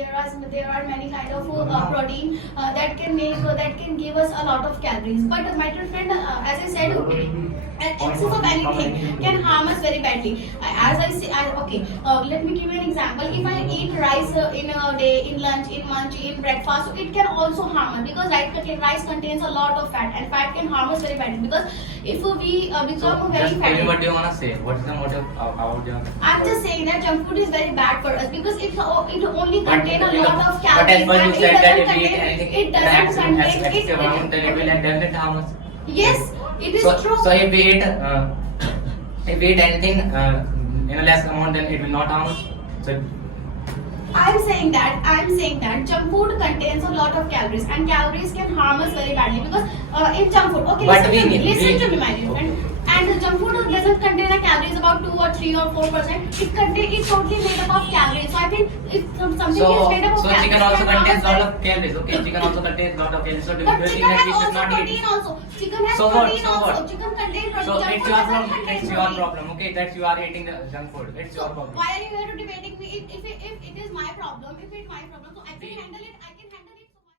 There are many kind of protein that can give us a lot of calories. But my dear friend, as I said, an excess of anything can harm us very badly. Let me give you an example. If I eat rice in a day, in lunch, in breakfast, so it can also harm us because rice contains a lot of fat, and fat can harm us very badly. Because if we become very fatty. What do you wanna say? What's the motive about your? I'm just saying that junk food is very bad for us because it only contains a lot of calories. But as per you said that if we eat it anything doesn't contain excessive amount, then it will definitely harm us. Yes, it is true. So if we eat anything in a less amount, then it will not harm us. So I'm saying that junk food contains a lot of calories, and calories can harm us very badly because in junk food, okay, but listen to me, my dear friend. And the junk food doesn't contain a calories about 2 or 3 or 4%. It's totally made up of calories. So I think if something is made up of calories, chicken also contains lot of calories. Okay, chicken also contains lot of calories. So do you but think chicken that we has should also not protein eat? also. Chicken has So protein what? also. Chicken contains protein. So Junk it's food your doesn't problem. contain It's your protein. problem. Okay, that you are eating the junk food. It's your problem. Why are you here to debating me? If it is my problem, if it's my problem, so I can handle it.